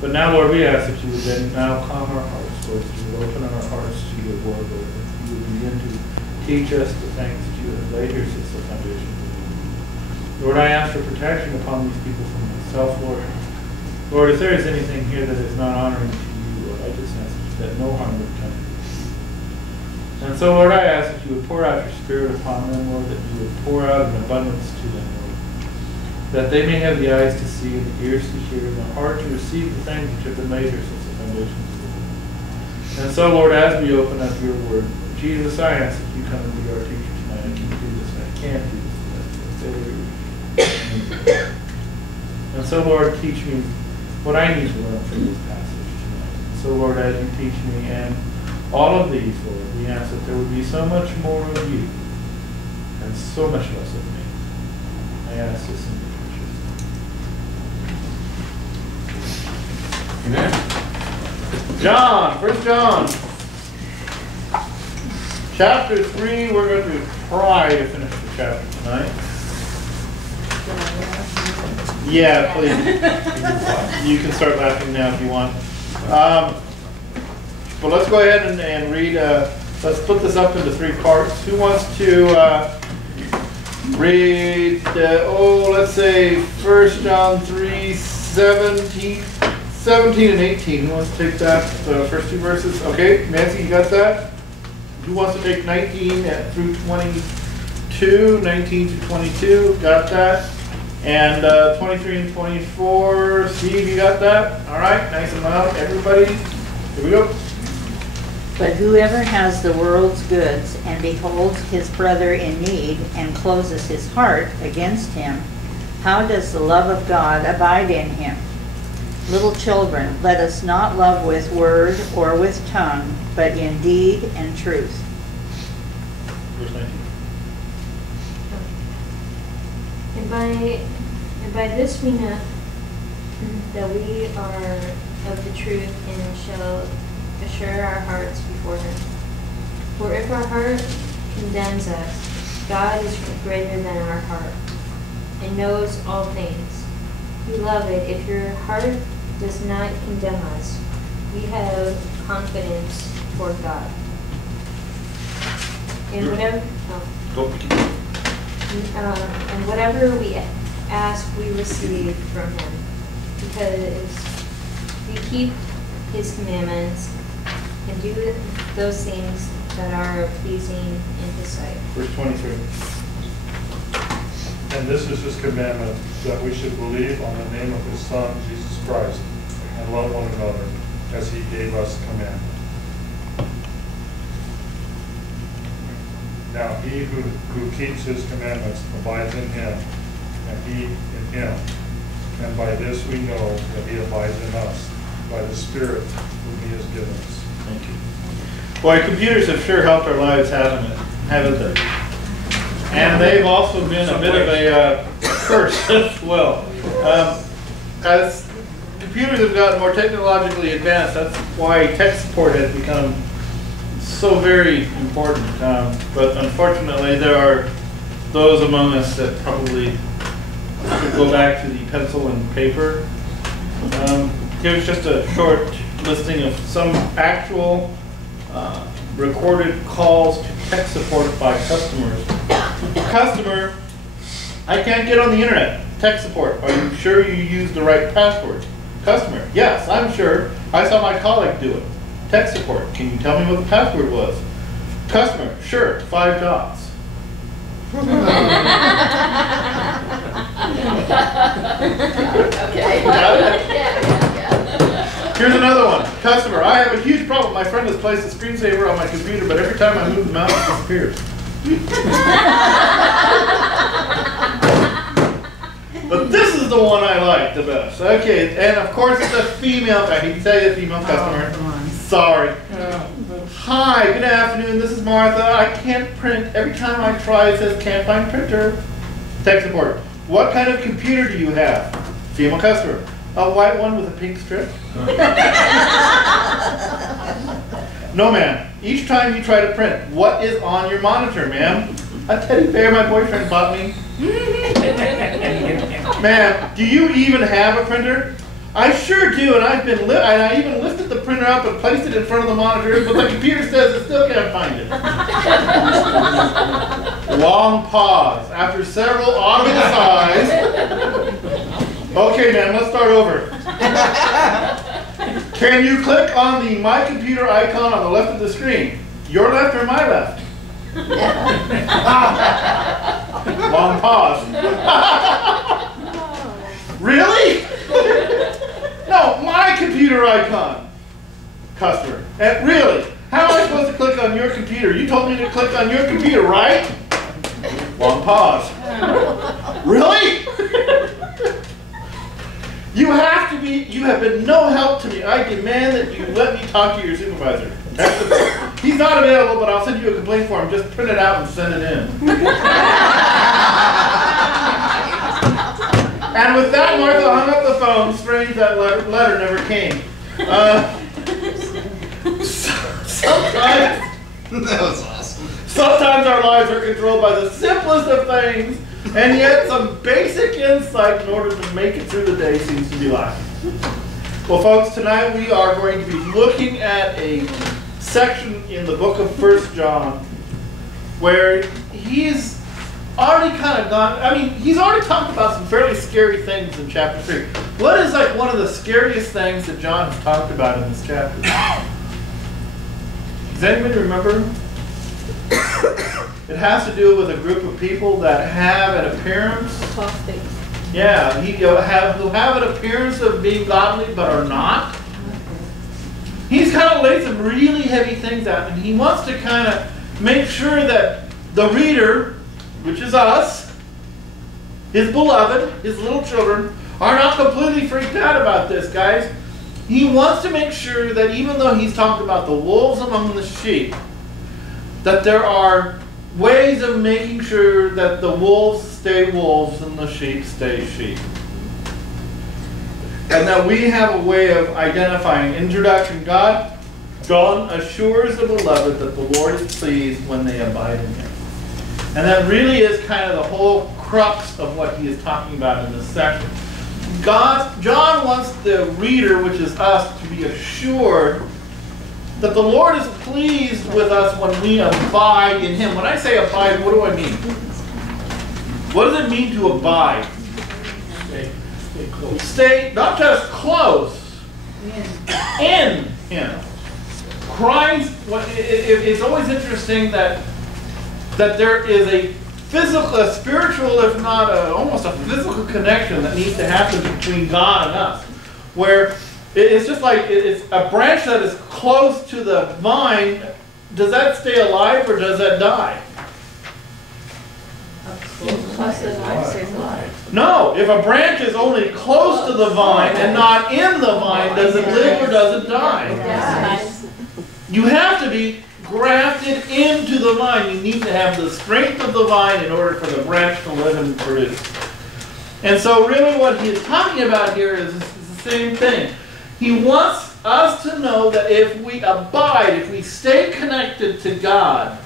But now, Lord, we ask that you would then now calm our hearts, Lord, that you would open our hearts to your word, Lord, that you would begin to teach us the things that you have laid here since the foundation of the world. Lord, I ask for protection upon these people from myself, Lord. Lord, if there is anything here that is not honoring to you, Lord, I just ask that no harm would come to them. And so, Lord, I ask that you would pour out your Spirit upon them, Lord, that you would pour out an abundance to them, Lord, that they may have the eyes to see and the ears to hear and the heart to receive the things which have been laid here since the foundation of the world. And so, Lord, as we open up your word, Jesus, I ask that you come and be our teacher tonight. I can do this, I can't do this. And so, Lord, teach me what I need to learn from this passage tonight. So, Lord, as you teach me and all of these, Lord, we ask that there would be so much more of you and so much less of me. I ask this in your precious name. Amen. John, 1 John. Chapter 3, we're going to try to finish the chapter tonight. Yeah, please. You can start laughing now if you want. But let's go ahead and read. Let's split this up into 3 parts. Who wants to read, let's say 1 John 3, 17 and 18. Who wants to take that, the first 2 verses? Okay, Nancy, you got that? Who wants to take 19 through 22? 19 to 22, got that? And 23 and 24, Steve, you got that? All right, nice and loud, everybody. Here we go. But whoever has the world's goods and beholds his brother in need and closes his heart against him, how does the love of God abide in him? Little children, let us not love with word or with tongue, but in deed and truth. Verse 19. And by this we know that we are of the truth and shall assure our hearts before him. For if our heart condemns us, God is greater than our heart and knows all things. Beloved, if your heart does not condemn us, we have confidence toward God. And whatever we ask, we receive from him, because we keep his commandments and do those things that are pleasing in his sight. Verse 23. And this is his commandment, that we should believe on the name of his Son, Jesus Christ, and love one another, as he gave us commandment. Now he who keeps his commandments abides in him, and he in him. And by this we know that he abides in us, by the Spirit whom he has given us. Thank you. Boy, computers have sure helped our lives, haven't they? And they've also been a bit of a curse as well. As computers have gotten more technologically advanced, that's why tech support has become so very important. But unfortunately, there are those among us that probably should go back to the pencil and paper. Here's just a short listing of some actual recorded calls to tech support by customers. Customer, I can't get on the internet. Tech support, are you sure you used the right password? Customer, yes, I'm sure. I saw my colleague do it. Tech support, can you tell me what the password was? Customer, sure, 5 dots. Okay. Here's another one. Customer, I have a huge problem. My friend has placed a screensaver on my computer, but every time I move the mouse, it disappears. But this is the one I like the best. Okay, and of course it's a female, I hate to tell you, a female customer. Sorry. Hi, good afternoon, this is Martha. I can't print. Every time I try, it says can't find printer. Tech support. What kind of computer do you have? Female customer. A white one with a pink strip? No, ma'am. Each time you try to print, what is on your monitor, ma'am? A teddy bear my boyfriend bought me. Ma'am, do you even have a printer? I sure do, and and I even lifted the printer up and placed it in front of the monitor, but the computer says it still can't find it. Long pause. After several audible sighs. Okay, man, let's start over. Can you click on the My Computer icon on the left of the screen? Your left or my left? Long pause. Really? No, my computer icon. Customer. Really? How am I supposed to click on your computer? You told me to click on your computer, right? Long pause. Really? You have been no help to me. I demand that you let me talk to your supervisor. He's not available, but I'll send you a complaint form. Just print it out and send it in. And with that, Martha hung up the phone. Strange that letter never came. Sometimes, That was awesome. sometimes our lives are controlled by the simplest of things, and yet some basic insight in order to make it through the day seems to be lacking. Well, folks, tonight we are going to be looking at a section in the book of 1 John where he's already kind of gone, he's already talked about some fairly scary things in chapter 3. What is like one of the scariest things that John has talked about in this chapter? Does anybody remember? It has to do with a group of people that have an appearance. Yeah, who have an appearance of being godly but are not. He's kind of laid some really heavy things out, and he wants to kind of make sure that the reader, which is us, his beloved, his little children, are not completely freaked out about this, guys. He wants to make sure that even though he's talked about the wolves among the sheep, that there are ways of making sure that the wolves stay wolves and the sheep stay sheep. And that we have a way of identifying. Introduction, John assures the beloved that the Lord is pleased when they abide in him. And that really is kind of the whole crux of what he is talking about in this section. John wants the reader, which is us, to be assured that the Lord is pleased with us when we abide in him. When I say abide, what do I mean? What does it mean to abide? Stay close. Stay, not just close, in him. Christ, it's always interesting that there is a physical, a spiritual, if not almost a physical connection that needs to happen between God and us. Where it's just like it's a branch that is close to the vine. Does that stay alive or does that die? No, if a branch is only close to the vine and not in the vine, does it live or does it die? You have to be grafted into the vine. You need to have the strength of the vine in order for the branch to live and produce. And so really what he is talking about here is the same thing. He wants us to know that if we abide, if we stay connected to God,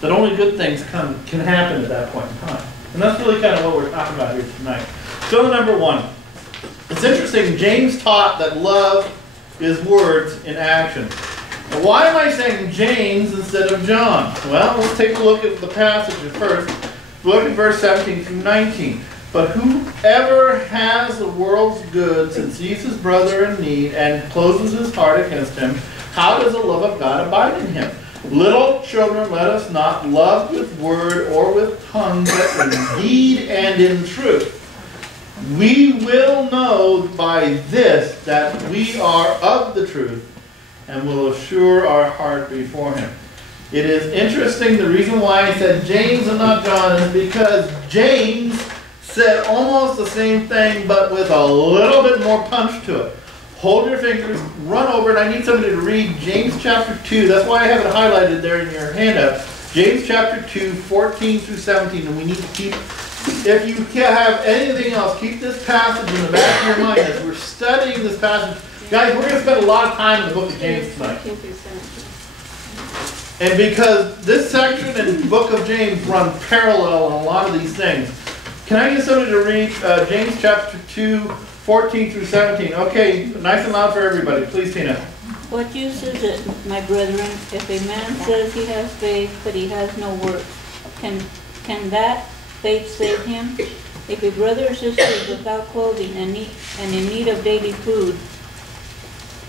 that only good things can happen at that point in time. And that's really kind of what we're talking about here tonight. So number 1. It's interesting, James taught that love is words in action. Now, why am I saying James instead of John? Well, let's take a look at the passage first. Look at verse 17 through 19. But whoever has the world's goods and sees his brother in need and closes his heart against him, how does the love of God abide in him? Little children, let us not love with word or with tongue, but in deed and in truth. We will know by this that we are of the truth and will assure our heart before him. It is interesting, the reason why I said James and not John is because James said almost the same thing but with a little bit more punch to it. Hold your fingers, run over it. I need somebody to read James chapter 2. That's why I have it highlighted there in your handout. James chapter 2, 14 through 17. And we need to keep, if you have anything else, keep this passage in the back of your mind as we're studying this passage. Guys, we're going to spend a lot of time in the book of James tonight. And because this section and the book of James run parallel on a lot of these things, can I get somebody to read James chapter 2, 14 through 17. Okay, nice and loud for everybody. Please, Tina. What use is it, my brethren, if a man says he has faith, but he has no works? Can that faith save him? If a brother or sister is without clothing and in need of daily food,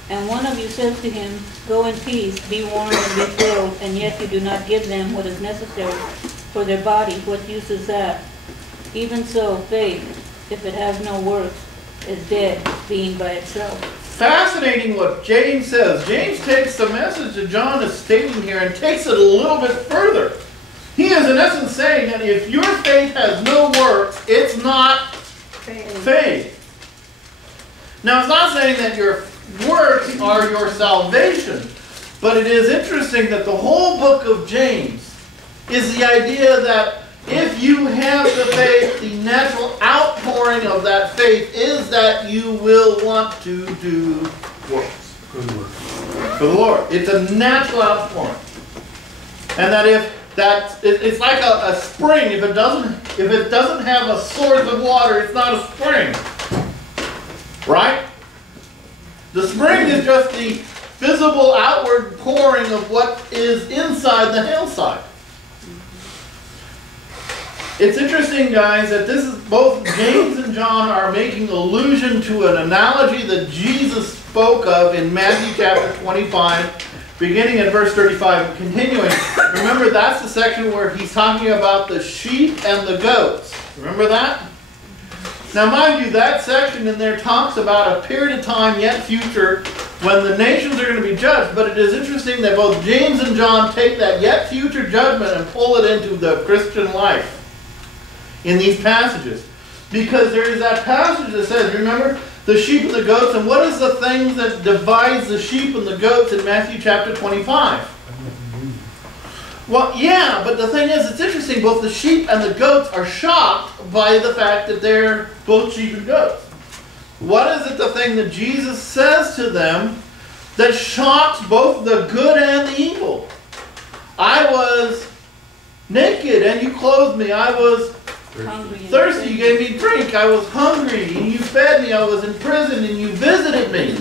and one of you says to him, go in peace, be warmed and be filled, and yet you do not give them what is necessary for their body, what use is that? Even so, faith, if it has no works, is dead, being by itself. Fascinating what James says. James takes the message that John is stating here and takes it a little bit further. He is in essence saying that if your faith has no works, it's not faith. Now, it's not saying that your works are your salvation, but it is interesting that the whole book of James is the idea that if you have the faith, the natural outpouring of that faith is that you will want to do works. Good work. For the Lord. It's a natural outpouring. And that it's like a spring. If it doesn't have a source of water, it's not a spring. Right? The spring is just the visible outward pouring of what is inside the hillside. It's interesting, guys, that this is both James and John are making allusion to an analogy that Jesus spoke of in Matthew chapter 25, beginning at verse 35 and continuing. Remember, that's the section where he's talking about the sheep and the goats. Remember that? Now, mind you, that section in there talks about a period of time yet future when the nations are going to be judged. But it is interesting that both James and John take that yet future judgment and pull it into the Christian life in these passages. Because there is that passage that says, remember, the sheep and the goats, and what is the thing that divides the sheep and the goats in Matthew chapter 25? Well, yeah, but the thing is, it's interesting, both the sheep and the goats are shocked by the fact that they're both sheep and goats. What is it, the thing that Jesus says to them that shocks both the good and the evil? I was naked and you clothed me. I was thirsty, you gave me drink. I was hungry and you fed me. I was in prison and you visited me.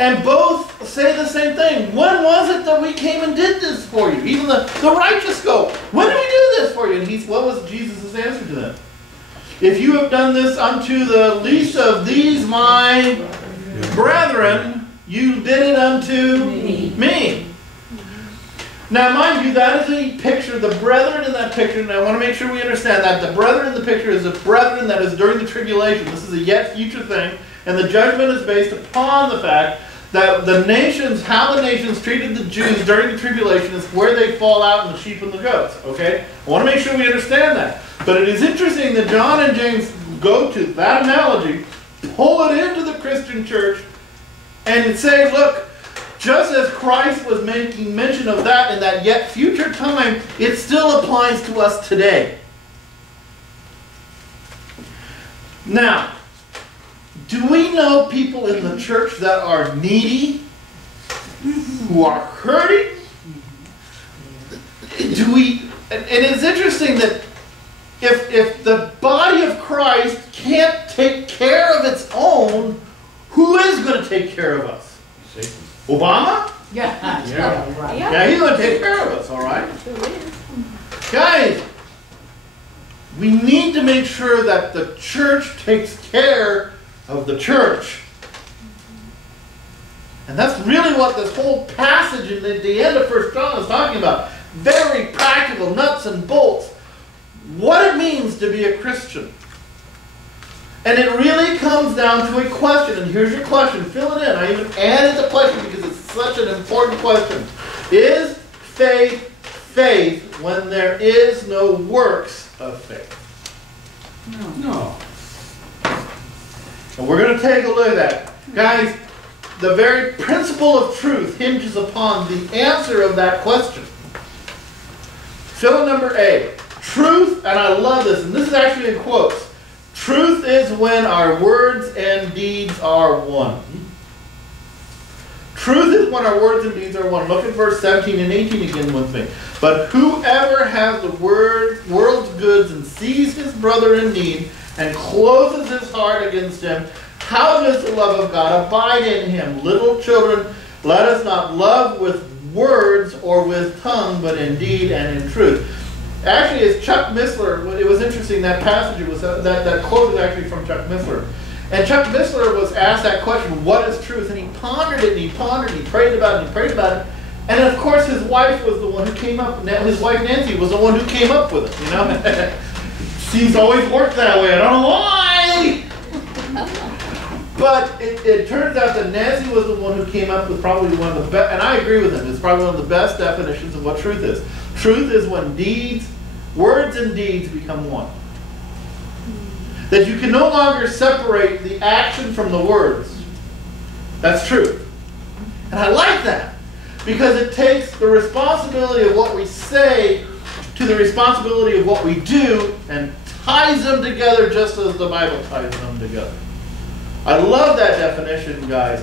And both say the same thing. When was it that we came and did this for you? Even the righteous go, when did we do this for you? And what was Jesus' answer to them? If you have done this unto the least of these my brethren, you did it unto me. Now, mind you, that is a picture, the brethren in that picture, and I want to make sure we understand that. The brethren in the picture is the brethren that is during the tribulation. This is a yet future thing, and the judgment is based upon the fact that the nations, how the nations treated the Jews during the tribulation is where they fall out in the sheep and the goats, okay? I want to make sure we understand that. But it is interesting that John and James go to that analogy, pull it into the Christian church, and say, look, just as Christ was making mention of that in that yet future time, it still applies to us today. Now, do we know people in the church that are needy, who are hurting? And it's interesting that if the body of Christ can't take care of its own, who is going to take care of us? Obama? Yeah. Yeah, he's going to take care of us, all right? Guys, we need to make sure that the church takes care of the church. And that's really what this whole passage in the end of 1 John is talking about. Very practical, nuts and bolts. What it means to be a Christian. And it really comes down to a question. And here's your question. Fill it in. I even added the question because it's such an important question. Is faith faith when there is no works of faith? No. And we're going to take a look at that. Guys, the very principle of truth hinges upon the answer of that question. Fill in number A. Truth, and I love this, and this is actually in quotes. Truth is when our words and deeds are one. Truth is when our words and deeds are one. Look at verse 17 and 18 again with me. But whoever has the world's goods and sees his brother in need and closes his heart against him, How does the love of God abide in him? Little children, let us not love with words or with tongue, but in deed and in truth. Actually, it's Chuck Missler. It was interesting, that passage, that quote is actually from Chuck Missler. And Chuck Missler was asked that question, what is truth? And he pondered it, and he pondered, and he prayed about it, and he prayed about it. And of course, his wife was the one who came up, his wife Nancy was the one who came up with it, you know? Seems to always work that way. I don't know why! But it turns out that Nancy was the one who came up with probably one of the best, and I agree with him, it's probably one of the best definitions of what truth is. Truth is when words and deeds become one. That you can no longer separate the action from the words. That's truth. And I like that, because it takes the responsibility of what we say to the responsibility of what we do and ties them together just as the Bible ties them together. I love that definition, guys.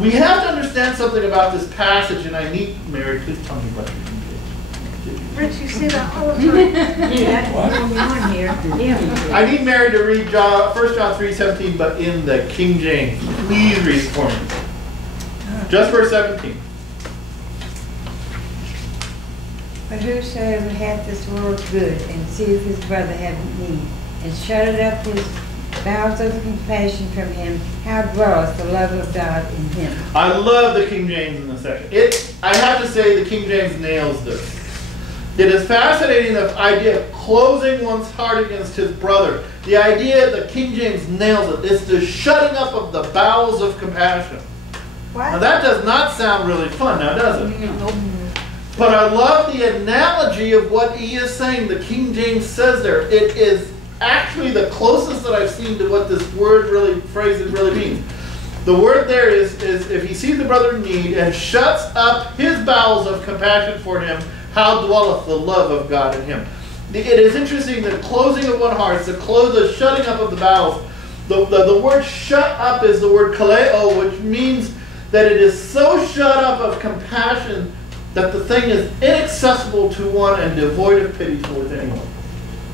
We have to understand something about this passage, and I need, Mary, please tell me what you think. Rich, you say that all the time. Yeah, that's the only one here. Yeah. I need Mary to read 1 John 3:17, but in the King James. Please read it for me. Just verse 17. But whosoever hath this world's good, and seeth his brother have need, and shutteth up his bowels of compassion from him, how dwelleth the love of God in him? I love the King James in this section. I have to say the King James nails this. It is fascinating, the idea of closing one's heart against his brother. The idea, the King James nails it. It's the shutting up of the bowels of compassion. What? Now that does not sound really fun, now does it? Nope. But I love the analogy of what he is saying. The King James says there. It is actually the closest that I've seen to what this word phrase really means. The word there is if he sees the brother in need and shuts up his bowels of compassion for him, how dwelleth the love of God in him. It is interesting, the closing of one heart, the shutting up of the bowels. The word shut up is the word kaleo, which means that it is so shut up of compassion that the thing is inaccessible to one and devoid of pity towards anyone.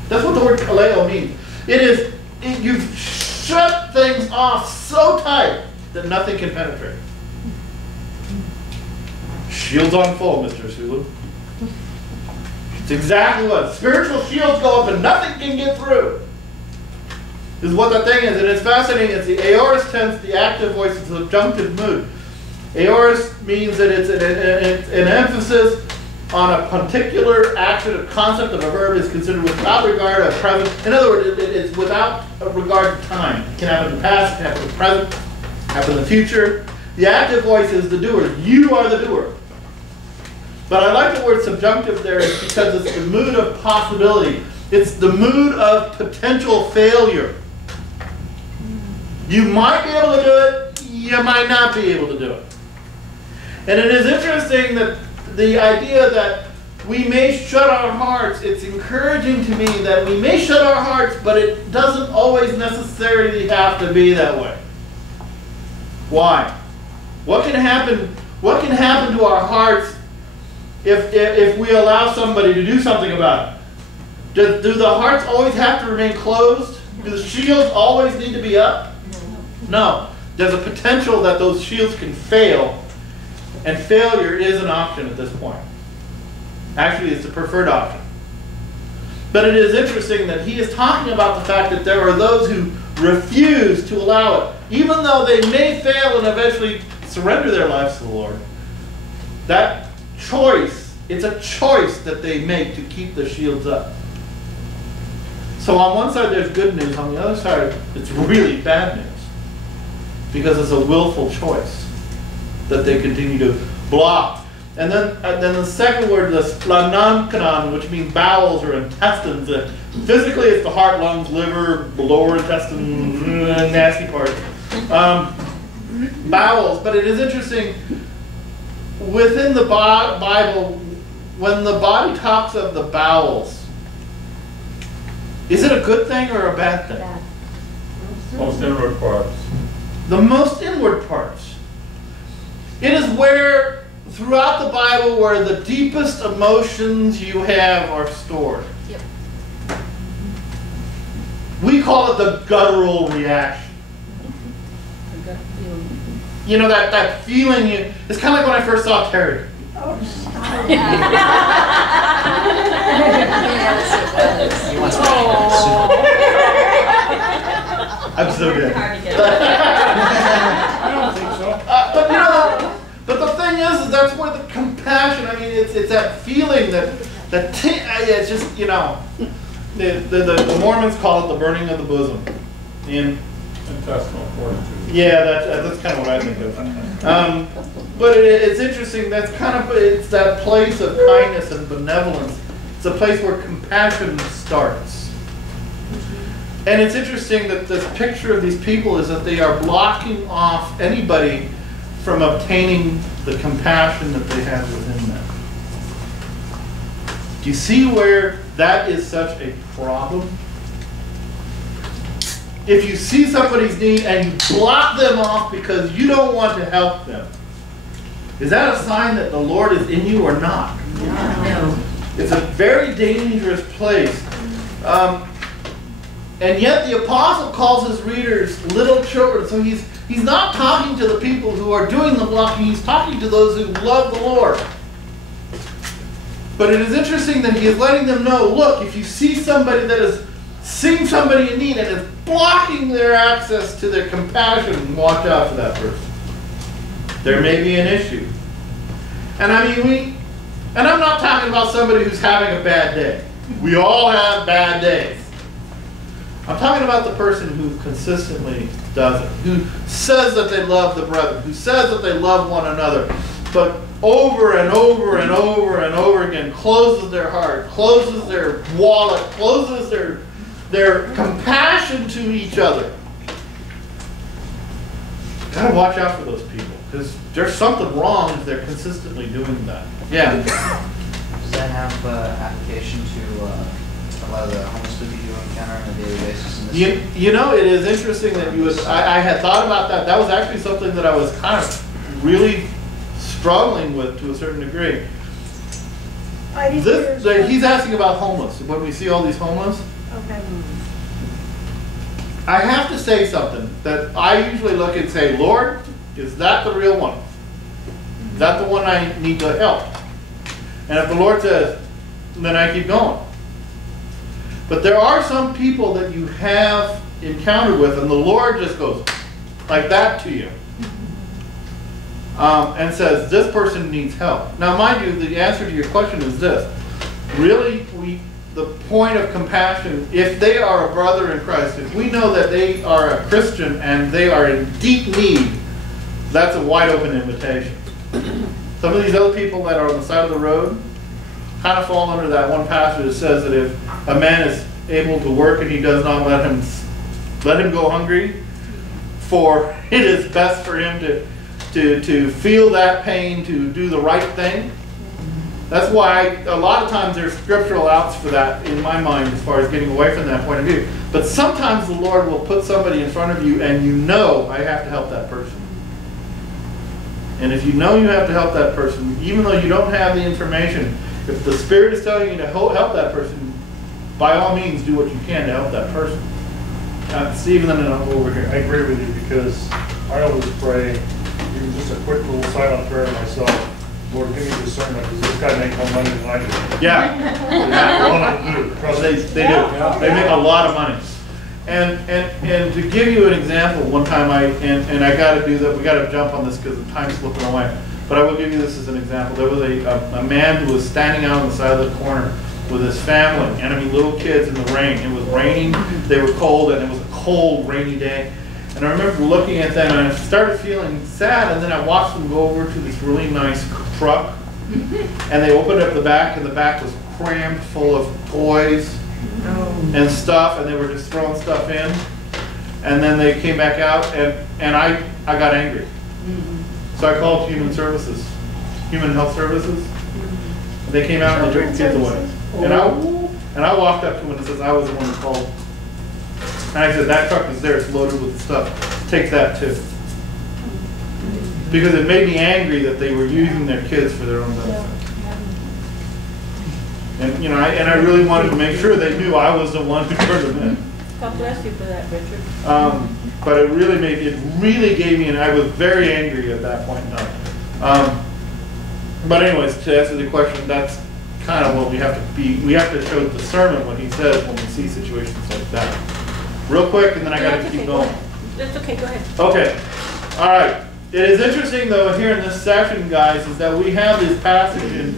That's what the word kaleo means. You've shut things off so tight that nothing can penetrate. Shields on full, Mr. Sulu. It's exactly what. Spiritual shields go up and nothing can get through. This is what the thing is, and it's fascinating. It's the aorist tense, the active voice, it's the subjunctive mood. Aorist means that it's an emphasis on a particular action, a concept of a verb is considered without regard to present. In other words, it's without regard to time. It can happen in the past, it can happen in the present, happen in the future. The active voice is the doer. You are the doer. But I like the word subjunctive there because it's the mood of possibility. It's the mood of potential failure. You might be able to do it, you might not be able to do it. And it is interesting that the idea that we may shut our hearts, it's encouraging to me that we may shut our hearts, but it doesn't always necessarily have to be that way. Why? What can happen to our hearts if we allow somebody to do something about it? Do the hearts always have to remain closed? Do the shields always need to be up? No. There's a potential that those shields can fail, and failure is an option at this point. Actually, it's the preferred option. But it is interesting that he is talking about the fact that there are those who refuse to allow it, even though they may fail and eventually surrender their lives to the Lord. That choice, it's a choice that they make to keep the shields up. So on one side there's good news, on the other side it's really bad news. Because it's a willful choice that they continue to block. And then the second word, the splanankanon, which means bowels or intestines. Physically it's the heart, lungs, liver, lower intestine, nasty part. Bowels. But it is interesting, within the Bible, when the body talks of the bowels, is it a good thing or a bad thing? Bad. Most inward parts. The most inward parts. It is where, throughout the Bible, where the deepest emotions you have are stored. Yep. We call it the guttural reaction. You know, that feeling, it's kind of like when I first saw Terry. I'm so good. I don't think so. But you know, but the thing is that's where the compassion. I mean, it's that feeling it's just, you know, the Mormons call it the burning of the bosom, and Intestinal fortitude. yeah, that's kind of what I think of. But it's interesting. That's kind of, it's that place of kindness and benevolence. It's a place where compassion starts. And it's interesting that this picture of these people is that they are blocking off anybody from obtaining the compassion that they have within them. Do you see where that is such a problem? If you see somebody's need and you block them off because you don't want to help them, is that a sign that the Lord is in you or not? No. It's a very dangerous place. And yet the apostle calls his readers little children. So he's not talking to the people who are doing the blocking. He's talking to those who love the Lord. But it is interesting that he is letting them know, look, if you see somebody that is seeing somebody in need and is blocking their access to their compassion, watch out for that person. There may be an issue. And I mean, and I'm not talking about somebody who's having a bad day. We all have bad days. I'm talking about the person who consistently does it, who says that they love the brethren, who says that they love one another, but over and over and over and over again closes their heart, closes their wallet, closes their compassion to each other. Gotta watch out for those people, because there's something wrong if they're consistently doing that. Yeah. Does that have application to a lot of the homeless people you encounter on a daily basis in this city? You know, it is interesting that I had thought about that. That was actually something that I was kind of really struggling with to a certain degree. He's asking about homeless. When we see all these homeless, Okay. I have to say something that I usually look and say, Lord, is that the real one? Is that the one I need to help? And if the Lord says, then I keep going. But there are some people that you have encountered with, and the Lord just goes like that to you. And says, this person needs help. Now, mind you, the answer to your question is this. Really, the point of compassion, if they are a brother in Christ, if we know that they are a Christian and they are in deep need, that's a wide open invitation. Some of these other people that are on the side of the road kind of fall under that one passage that says that if a man is able to work and he does not let him go hungry, for it is best for him to feel that pain, to do the right thing. That's why a lot of times there's scriptural outs for that in my mind as far as getting away from that point of view. But sometimes the Lord will put somebody in front of you and you know I have to help that person. And if you know you have to help that person, even though you don't have the information, if the Spirit is telling you to help that person, by all means do what you can to help that person. Stephen, and I'm over here. I agree with you, because I always pray, even just a quick little silent prayer to myself, Lord, give me discernment, because this guy makes more money than I do. Yeah. They do. They make a lot of money. And to give you an example, one time I got to do that. We got to jump on this because the time's slipping away. But I will give you this as an example. There was a man who was standing out on the side of the corner with his family, and I mean little kids in the rain. It was raining. They were cold, and it was a cold, rainy day. And I remember looking at them, and I started feeling sad. And then I watched them go over to this really nice truck, and they opened up the back, and the back was crammed full of toys and stuff, and they were just throwing stuff in. And then they came back out, and I got angry. So I called Human Health Services. They came out and they took the kids away. And I walked up to him and says, I was the one who called. And I said, that truck is there, it's loaded with stuff. Take that too. Because it made me angry that they were using their kids for their own benefit. And I really wanted to make sure they knew I was the one who turned them in. God bless you for that, Richard. But it really gave me, and I was very angry at that point in time. But anyways, to answer the question, that's kind of what we have to be. We have to show discernment when he says when we see situations like that. Real quick, and then I got to keep going. That's okay, go ahead. Okay, all right. It is interesting though here in this section, guys, is that we have this passage in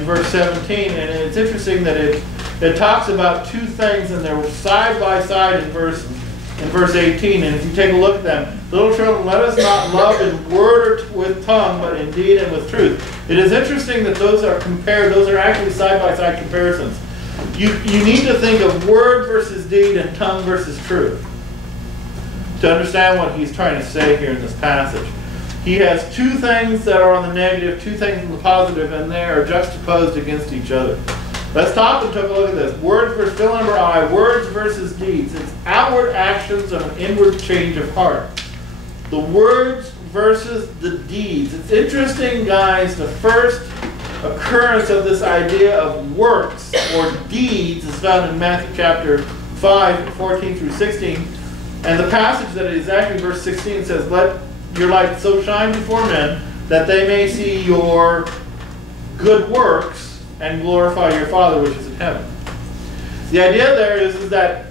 verse 17, and it's interesting that it talks about two things, and they're side by side in verse 18. And if you take a look at them, little children, let us not love in word or with tongue, but in deed and with truth. It is interesting that those are compared. Those are actually side by side comparisons. You need to think of word versus deed and tongue versus truth to understand what he's trying to say here in this passage. He has two things that are on the negative, two things on the positive, and they are juxtaposed against each other. Let's stop and take a look at this. Words versus, fill number I, words versus deeds. It's outward actions of an inward change of heart. The words versus the deeds. It's interesting, guys, the first occurrence of this idea of works or deeds is found in Matthew chapter 5, 14 through 16. And the passage that is actually verse 16 says, let your light so shine before men that they may see your good works and glorify your Father which is in heaven. The idea there is that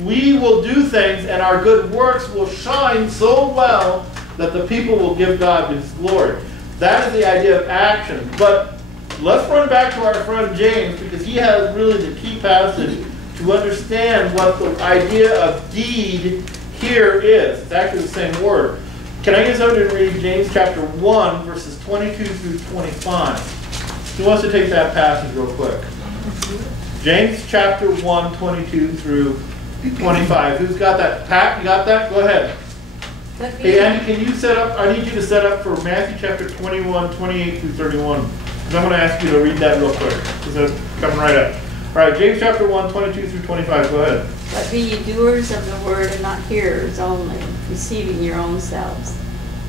we will do things and our good works will shine so well that the people will give God his glory. That is the idea of action. But let's run back to our friend James, because he has really the key passage to understand what the idea of deed here is. It's actually the same word. Can I get somebody to read James chapter 1, verses 22 through 25? Who wants to take that passage real quick? James chapter 1, 22 through 25. Who's got that? Pat, you got that? Go ahead. Hey, Andy, can you set up? I need you to set up for Matthew chapter 21, 28 through 31. Because I'm going to ask you to read that real quick. Because it's coming right up. All right, James chapter 1, 22 through 25. Go ahead. But be ye doers of the word and not hearers only, deceiving your own selves.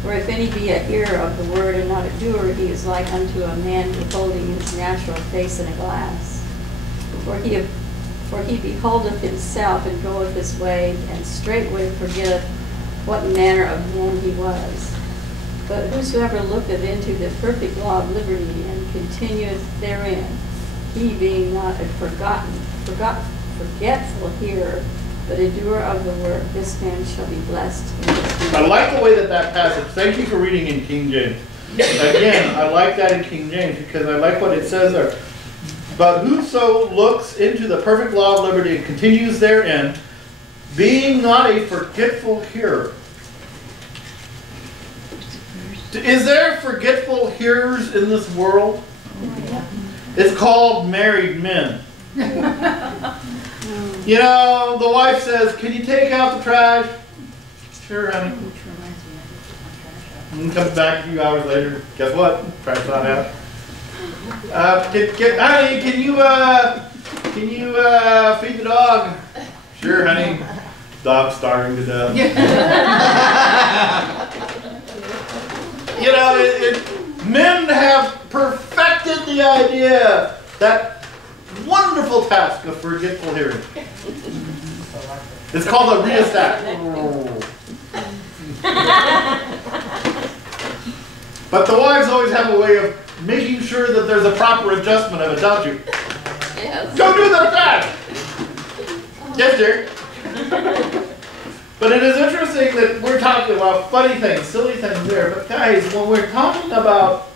For if any be a hearer of the word and not a doer, he is like unto a man beholding his natural face in a glass. For he beholdeth himself and goeth his way, and straightway forgetteth what manner of man he was. But whosoever looketh into the perfect law of liberty and continueth therein, he being not a forgetful hearer, but a doer of the word, this man shall be blessed in his doing. I like the way that passage, thank you for reading in King James. Again, I like that in King James because I like what it says there. But whoso looks into the perfect law of liberty and continues therein, being not a forgetful hearer. Is there forgetful hearers in this world? It's called married men. You know, the wife says, can you take out the trash? Sure, honey. And comes back a few hours later. Guess what? Trash not out. Honey, can you feed the dog? Sure, honey. Dog's starving to death. You know, men have perfected the idea, that wonderful task of forgetful hearing. It's called a rheostat. But the wives always have a way of making sure that there's a proper adjustment of it, don't you? Yes. Don't do that fast! Yes, dear. But it is interesting that we're talking about funny things, silly things there. But guys, when we're talking about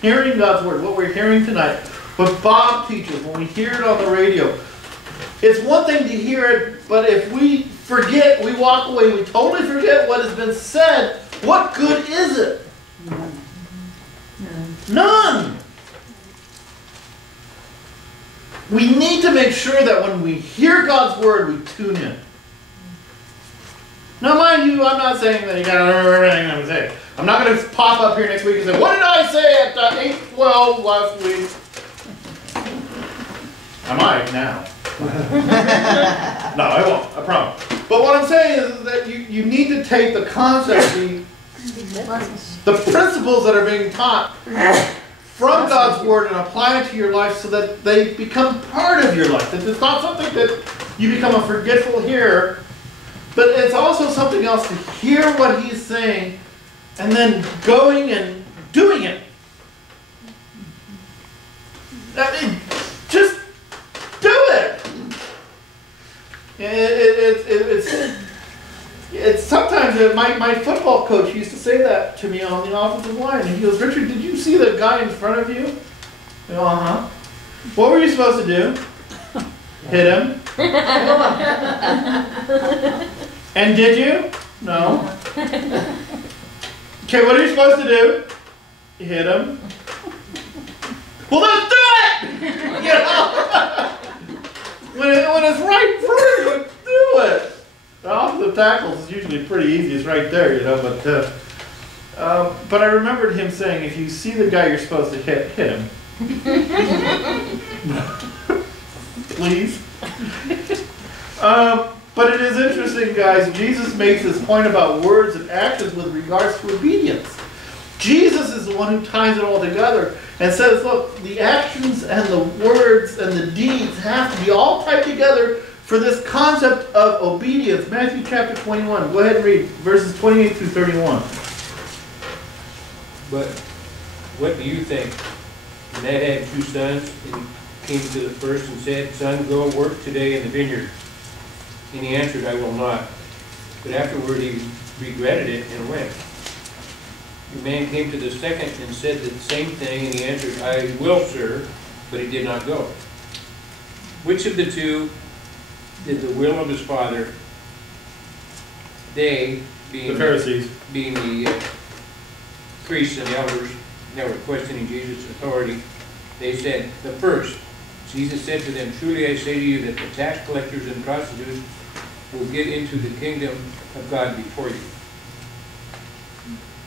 hearing God's word, what we're hearing tonight, what Bob teaches, when we hear it on the radio, it's one thing to hear it, but if we forget, we walk away, we totally forget what has been said, what good is it? None. We need to make sure that when we hear God's word, we tune in. Now, mind you, I'm not saying that you got to remember everything I'm saying. I'm not going to pop up here next week and say, what did I say at 8:12 last week? I might now. No, I won't. I promise. But what I'm saying is that you need to take the concept, the principles that are being taught from God's word and apply it to your life so that they become part of your life. That it's not something that you become a forgetful hearer. But it's also something else to hear what he's saying and then going and doing it. I mean, just do it. It's sometimes my football coach used to say that to me on the offensive line. And he goes, Richard, did you see the guy in front of you? I go, uh-huh. What were you supposed to do? Hit him. And did you? No. Okay, what are you supposed to do? Hit him. Well, then do it! You know? when it's right in front of you, do it. The offensive tackles is usually pretty easy. It's right there, you know. But I remembered him saying, if you see the guy you're supposed to hit him. Please. But it is interesting, guys. Jesus makes this point about words and actions with regards to obedience. Jesus is the one who ties it all together and says, look, the actions and the words and the deeds have to be all tied together for this concept of obedience. Matthew chapter 21. Go ahead and read verses 28 through 31. But what do you think? The man had 2 sons, and he came to the first and said, Son, go work today in the vineyard. And he answered, I will not. But afterward he regretted it and went. The man came to the second and said the same thing, and he answered, I will, sir, but he did not go. Which of the 2 did the will of his father? They, being the Pharisees, being the priests and elders that were questioning Jesus' authority, they said, the first. Jesus said to them, truly I say to you that the tax collectors and prostitutes will get into the kingdom of God before you.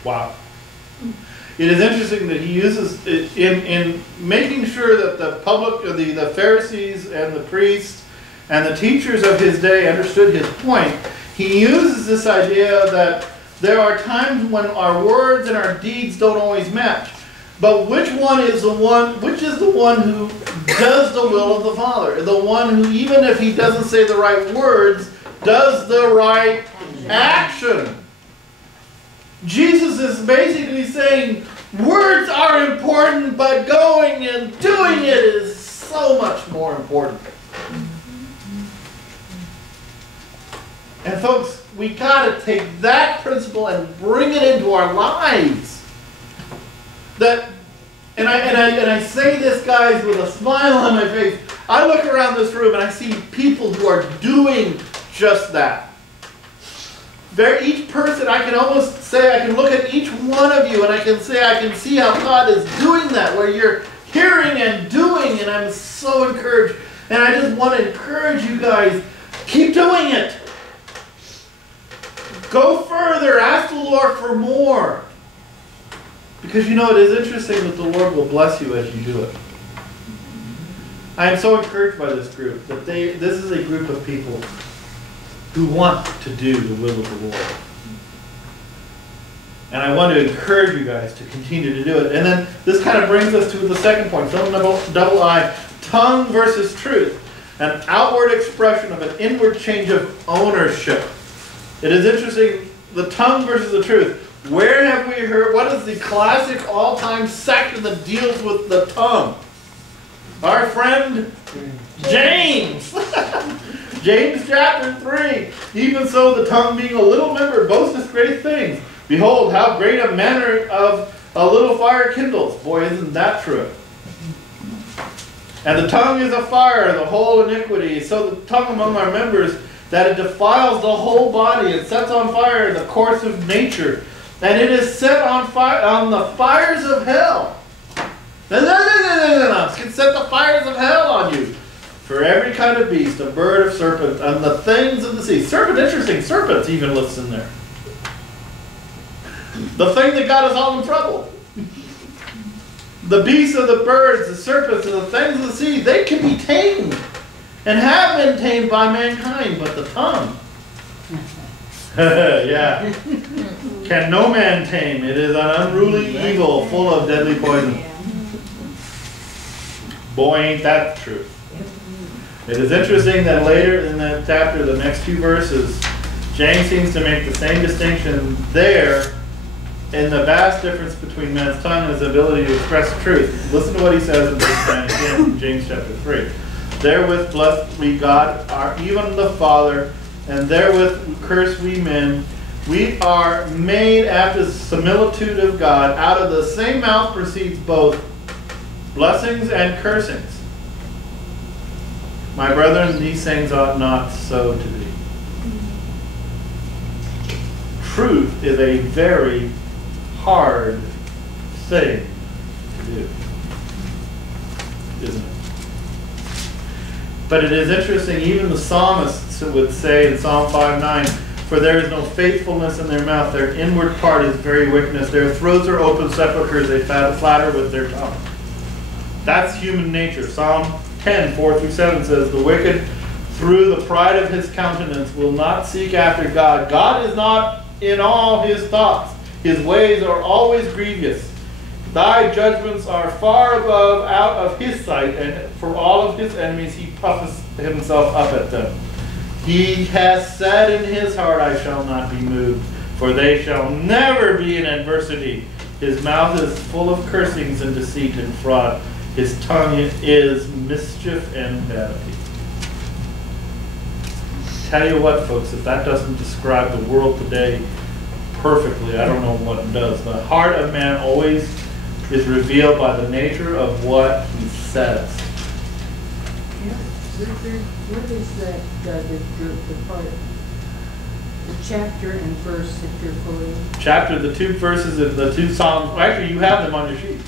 Wow. It is interesting that he uses it in making sure that the public, the Pharisees and the priests and the teachers of his day understood his point. He uses this idea that there are times when our words and our deeds don't always match. But which is the one who does the will of the Father? The one who, even if he doesn't say the right words, does the right action. Jesus is basically saying, words are important, but going and doing it is so much more important. And folks, we got to take that principle and bring it into our lives. And I say this, guys, with a smile on my face. I look around this room and I see people who are doing just that. Each person, I can almost say, I can look at each one of you and I can say, I can see how God is doing that, where you're hearing and doing, and I'm so encouraged. And I just want to encourage you guys, keep doing it. Go further, ask the Lord for more. Because you know, it is interesting that the Lord will bless you as you do it. I am so encouraged by this group, that this is a group of people who want to do the will of the Lord. And I want to encourage you guys to continue to do it. And then this kind of brings us to the second point, double I, tongue versus truth. An outward expression of an inward change of ownership. It is interesting, the tongue versus the truth. Where have we heard, what is the classic all-time section that deals with the tongue? Our friend James. James chapter 3. Even so, the tongue being a little member boasteth great things. Behold, how great a manner of a little fire kindles. Boy, isn't that true. And the tongue is a fire, the whole iniquity. So the tongue among our members, that it defiles the whole body, it sets on fire the course of nature. And it is set on fire on the fires of hell. No. It can set the fires of hell on you. For every kind of beast, a bird of serpent, and the things of the sea. Serpent, interesting. Serpents even lists in there. The thing that got us all in trouble. The beasts of the birds, the serpents, and the things of the sea, they can be tamed. And have been tamed by mankind, but the tongue. Yeah. Can no man tame. It is an unruly evil full of deadly poison. Boy, ain't that the truth. It is interesting that later in that chapter, the next 2 verses, James seems to make the same distinction there in the vast difference between man's tongue and his ability to express truth. Listen to what he says in verse 9 again in James chapter 3. Therewith bless we God, even the Father, and therewith curse we men. We are made after the similitude of God. Out of the same mouth proceeds both blessings and cursings. My brethren, these things ought not so to be. Truth is a very hard thing to do, isn't it? But it is interesting, even the psalmists would say in Psalm 5:9, for there is no faithfulness in their mouth, their inward part is very wickedness, their throats are open sepulchres, they flatter with their tongue. That's human nature. Psalm 10, 4-7 says, the wicked through the pride of his countenance will not seek after God. God is not in all his thoughts. His ways are always grievous. Thy judgments are far above out of his sight, and for all of his enemies he puffeth himself up at them. He has said in his heart, I shall not be moved, for they shall never be in adversity. His mouth is full of cursings and deceit and fraud. His tongue is mischief and vanity. Tell you what, folks, if that doesn't describe the world today perfectly, I don't know what does. The heart of man always is revealed by the nature of what he says. Yeah, what is that, the part, the chapter and verse that you're quoting? Chapter, the 2 verses in the 2 Psalms. Actually, you have them on your sheet.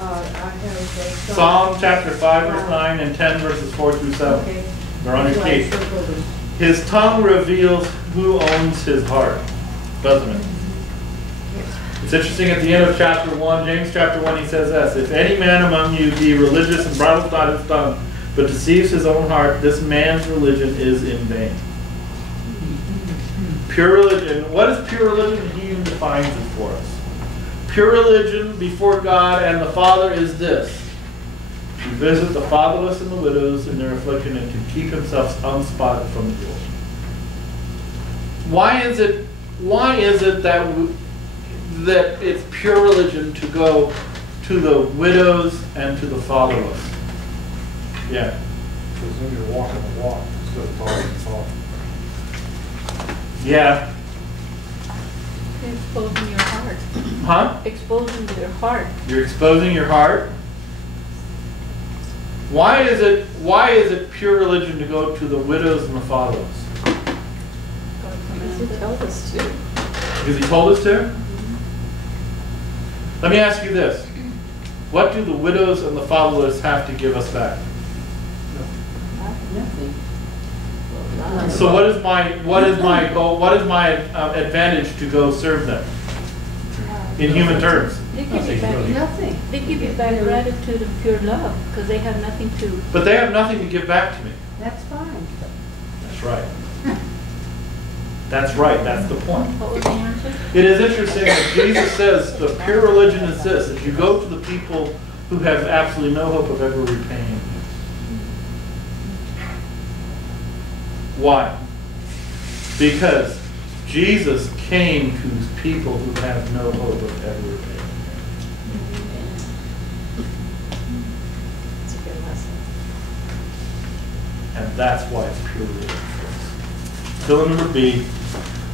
I have Psalm chapter 5, verse 9, and 10, verses 4-7. Okay. They're on your So I sheet. circled them. His tongue reveals who owns his heart, doesn't it? It's interesting at the end of chapter 1, James chapter 1, he says this, if any man among you be religious and bridles not his tongue, but deceives his own heart, this man's religion is in vain. Pure religion, what is pure religion? He even defines it for us. Pure religion before God and the Father is this: to visit the fatherless and the widows in their affliction and to keep himself unspotted from the world. Why is it that it's pure religion to go to the widows and to the fatherless? Yeah. Because then you're walking the walk instead of talking the talk. Yeah. Exposing your heart. Huh? Exposing their heart. You're exposing your heart. Why is it pure religion to go to the widows and the fatherless? Because he told us to. Because he told us to? Let me ask you this. What do the widows and the fatherless have to give us back? Nothing. So what is my goal? What is my advantage to go serve them? In human terms. They give you back Nothing. They give you back gratitude and pure love because they have nothing to. But they have nothing to give back to me. That's fine. That's right. That's right. That's the point. What was the answer? It is interesting that Jesus says the pure religion is this: that you go to the people who have absolutely no hope of ever repaying you. Why? Because Jesus came to people who have no hope of ever repaying It's a good lesson. him. And that's why it's pure religion. Fill number B.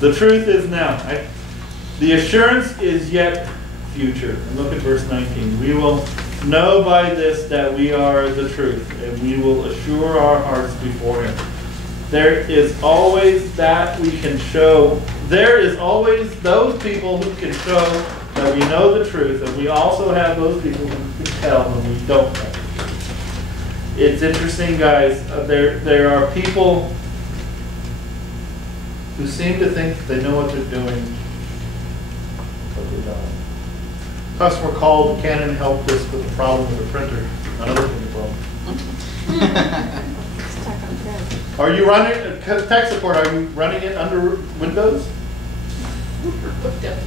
The truth is now. The assurance is yet future. And look at verse 19. We will know by this that we are the truth, and we will assure our hearts before him. There is always that we can show. There is always those people who can show that we know the truth, and we also have those people who can tell when we don't know the truth. It's interesting, guys. There are people who seem to think they know what they're doing, but they don't. Customer called Canon help desk with a problem with the printer. Another printer problem. Let's talk on print. Are you running tech support? Are you running it under Windows? Don't get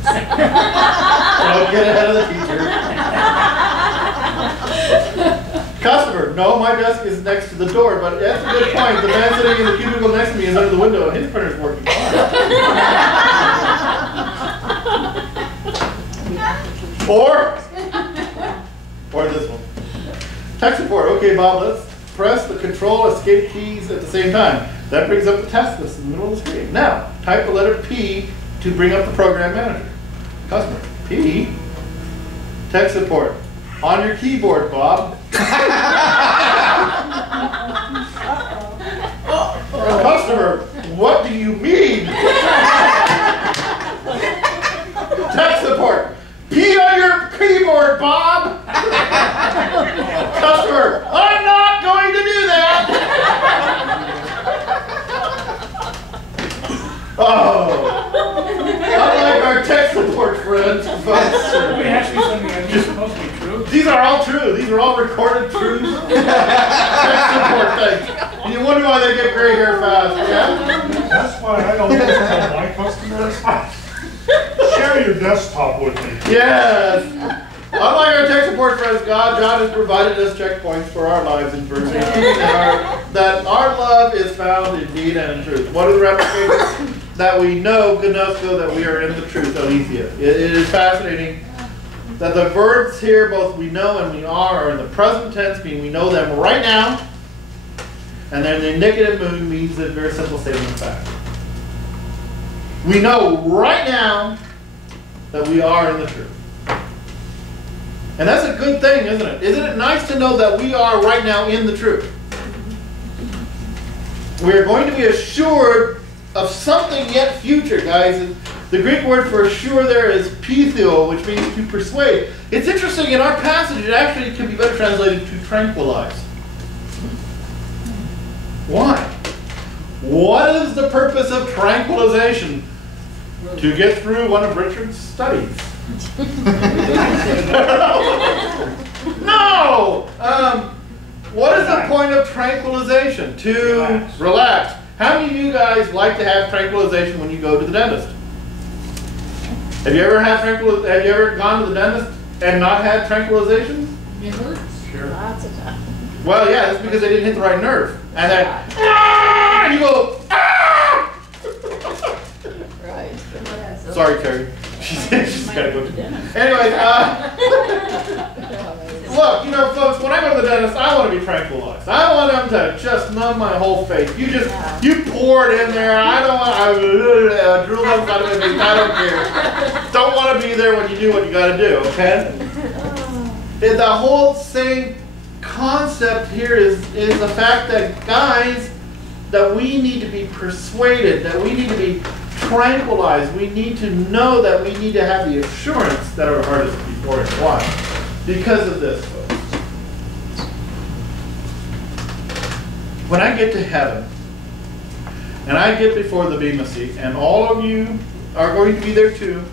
ahead of the teacher. Customer, No, my desk is next to the door, but that's a good point. The man sitting in the cubicle next to me is under the window, and his printer's working fine. Or this one. Tech support. Okay, Bob, let's press the control escape keys at the same time. That brings up the task list in the middle of the screen. Now, type the letter P to bring up the program manager. Customer. P. Tech support. On your keyboard, Bob. Customer, what do you mean? Tech support. P on your keyboard, Bob. Customer, I'm not going to do that. Oh, unlike our tech support friends, folks. Let me ask you something that is supposed to be true. These are all true. These are all recorded truths. Tech support things. You wonder why they get gray hair fast, yeah? That's why I don't tell my customers, share your desktop with me. Yes. Unlike our tech support friends, God has provided us checkpoints for our lives in verse 18. That our love is found in deed and in truth. What are the ramifications? That we know, gnosko, that we are in the truth, aletheia. It is fascinating that the verbs here, both we know and we are in the present tense, meaning we know them right now. And then the indicative mood means a very simple statement of fact. We know right now that we are in the truth. And that's a good thing, isn't it? Isn't it nice to know that we are right now in the truth? We're going to be assured of something yet future, guys. The Greek word for assure there is pitheo, which means to persuade. It's interesting, in our passage, it actually can be better translated to tranquilize. Why? What is the purpose of tranquilization? To get through one of Richard's studies. No! What is the point of tranquilization? To relax. How many of you guys like to have tranquilization when you go to the dentist? Have you ever gone to the dentist and not had tranquilization? It hurts. Sure. Lots of time. Well, yeah, that's because they didn't hit the right nerve. And then, and you go, ah! Right. Sorry, Terry. She's got to go to Anyway, look, you know, folks, when I go to the dentist, I want to be tranquilized. I want them to just numb my whole face. You pour it in there. I don't want to drool outside of it. I don't care. Don't want to be there when you do what you got to do, okay? And the whole same concept here is the fact that, guys, that we need to be persuaded, that we need to be tranquilized. We need to know that we need to have the assurance that our heart is before Him. Why? Because of this, folks. When I get to heaven, and I get before the Bema seat, and all of you are going to be there too,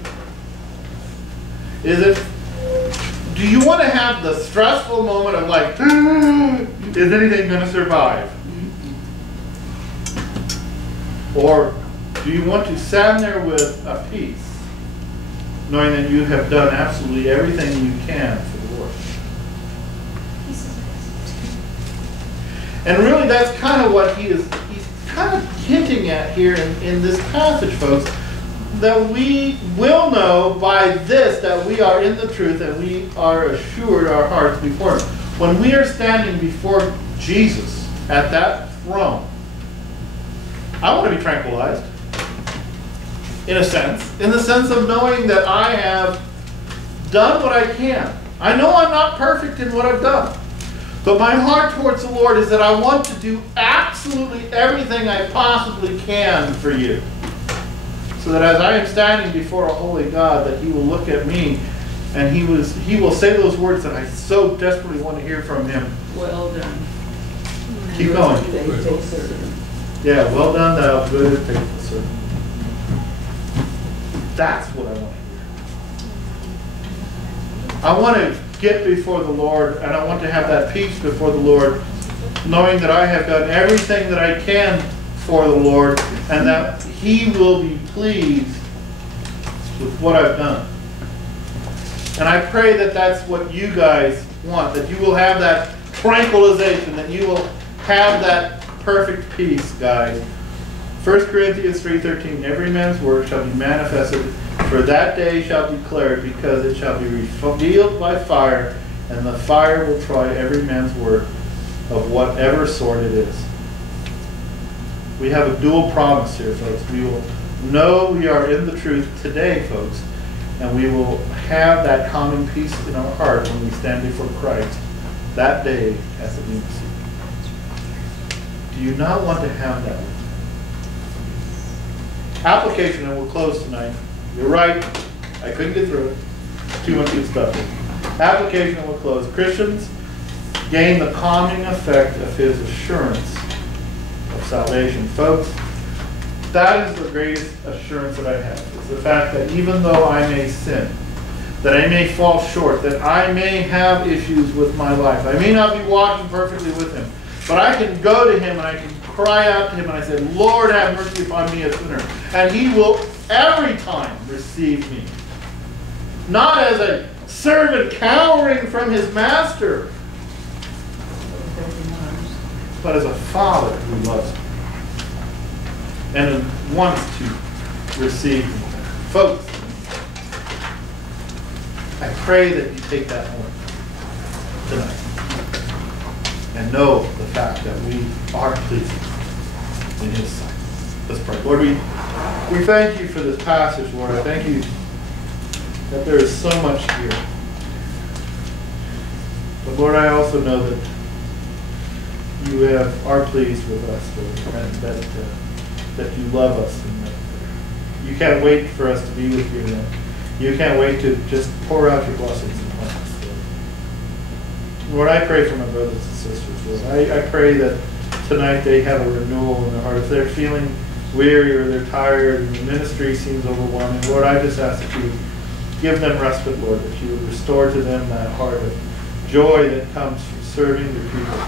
do you want to have the stressful moment of like, is anything going to survive? Or do you want to stand there with a peace, knowing that you have done absolutely everything you can for the Lord? And really, that's kind of what he's kind of hinting at here in this passage, folks, that we will know by this that we are in the truth and we are assured our hearts before Him. When we are standing before Jesus at that throne, I want to be tranquilized. In a sense, in the sense of knowing that I have done what I can. I know I'm not perfect in what I've done, but my heart towards the Lord is that I want to do absolutely everything I possibly can for you, so that as I am standing before a holy God, that He will look at me and He will say those words that I so desperately want to hear from Him. Well done. Keep going. Faithful servant. Yeah, well done, thou good and faithful servant. That's what I want to hear. I want to get before the Lord, and I want to have that peace before the Lord, knowing that I have done everything that I can for the Lord, and that He will be pleased with what I've done. And I pray that that's what you guys want, that you will have that tranquilization, that you will have that perfect peace, guys. 1 Corinthians 3:13, every man's work shall be manifested, for that day shall declare it, because it shall be revealed by fire, and the fire will try every man's work of whatever sort it is. We have a dual promise here, folks. We will know we are in the truth today, folks, and we will have that common peace in our heart when we stand before Christ that day as a Bema seat. Do you not want to have that? Application, and we'll close tonight. You're right. I couldn't get through it. Too much good stuff. Application, and we'll close. Christians gain the calming effect of his assurance of salvation. Folks, that is the greatest assurance that I have. It's the fact that even though I may sin, that I may fall short, that I may have issues with my life, I may not be walking perfectly with him, but I can go to him and I can cry out to him and I say, Lord, have mercy upon me, a sinner. And he will every time receive me. Not as a servant cowering from his master, but as a father who loves me and wants to receive me. Folks, I pray that you take that home tonight and know the fact that we are pleasing in his sight. Let's pray. Lord, we thank you for this passage, Lord. I thank you that there is so much here. But Lord, I also know that you are pleased with us, Lord, and that you love us, and that you can't wait for us to be with you, and you can't wait to just pour out your blessings upon us, Lord. Lord, I pray for my brothers and sisters, Lord. I pray that tonight they have a renewal in their heart. If they're feeling weary or they're tired and the ministry seems overwhelming, Lord, I just ask that you give them respite, Lord, that you would restore to them that heart of joy that comes from serving your people,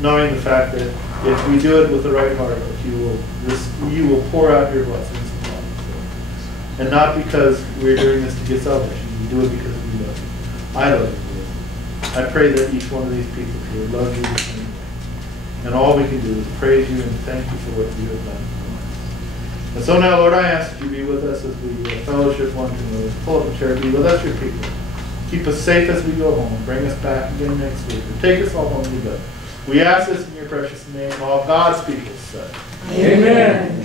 knowing the fact that if we do it with the right heart, that you will pour out your blessings upon us, Lord. And not because we're doing this to get salvation. We do it because we love you. I love you, Lord. I pray that each one of these people here love you the same way. And all we can do is praise you and thank you for what you have done for us. And so now, Lord, I ask that you be with us as we fellowship one to another. Pull up a chair, be with us, your people. Keep us safe as we go home. Bring us back again next week. Or take us all home together. We ask this in your precious name. All God's people say. Amen.